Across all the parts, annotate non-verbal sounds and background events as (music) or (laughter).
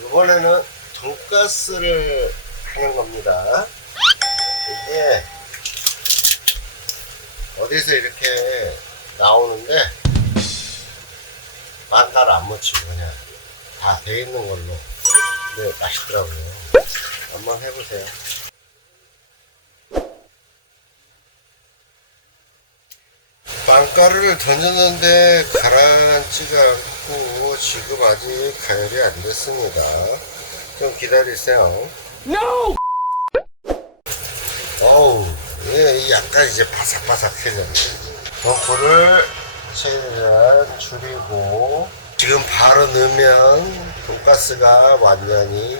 이번에는 돈가스를 하는 겁니다. 이게 어디서 이렇게 나오는데 만가를 안 묻히고 그냥 다 돼 있는 걸로. 근데 맛있더라고요. 한번 해보세요. 빵가루를 던졌는데 가라앉지가 않고 지금 아직 가열이 안 됐습니다. 좀 기다리세요. No! 어우, 예, 약간 이제 바삭바삭해졌네. 덩굴을 최대한 줄이고 지금 바로 넣으면 돈가스가 완전히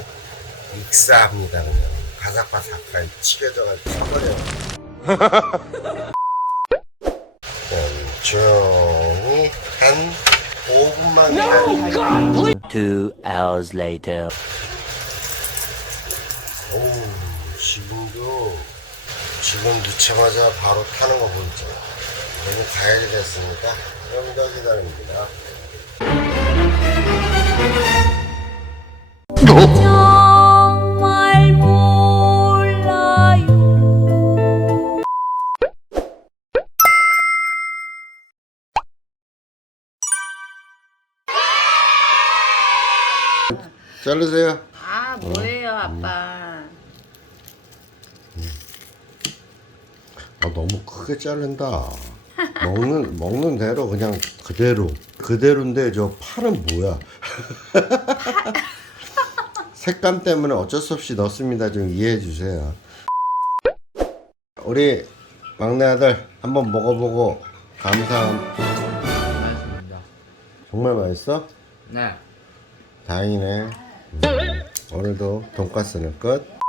익사합니다. 그냥 바삭바삭하게 튀겨져가지고 써버려요. (laughs) 천천히 한 5분만 기다리면 God, please! Two hours later. 어우, 지금도 지금 넣자마자 바로 타는 거 보이죠? 너무 가열이 됐으니까 좀 더 기다립니다. 정 자르세요. 아 뭐예요 아빠 아, 너무 크게 자른다. 먹는 먹는 대로 그냥 그대로 그대로인데 저 팔은 뭐야? (laughs) 색감 때문에 어쩔 수 없이 넣습니다. 좀 이해해 주세요. 우리 막내 아들 한번 먹어보고 감사함. 맞습니다. 정말 맛있어? 네. 다행이네. 음, 오늘도 돈가스는 끝.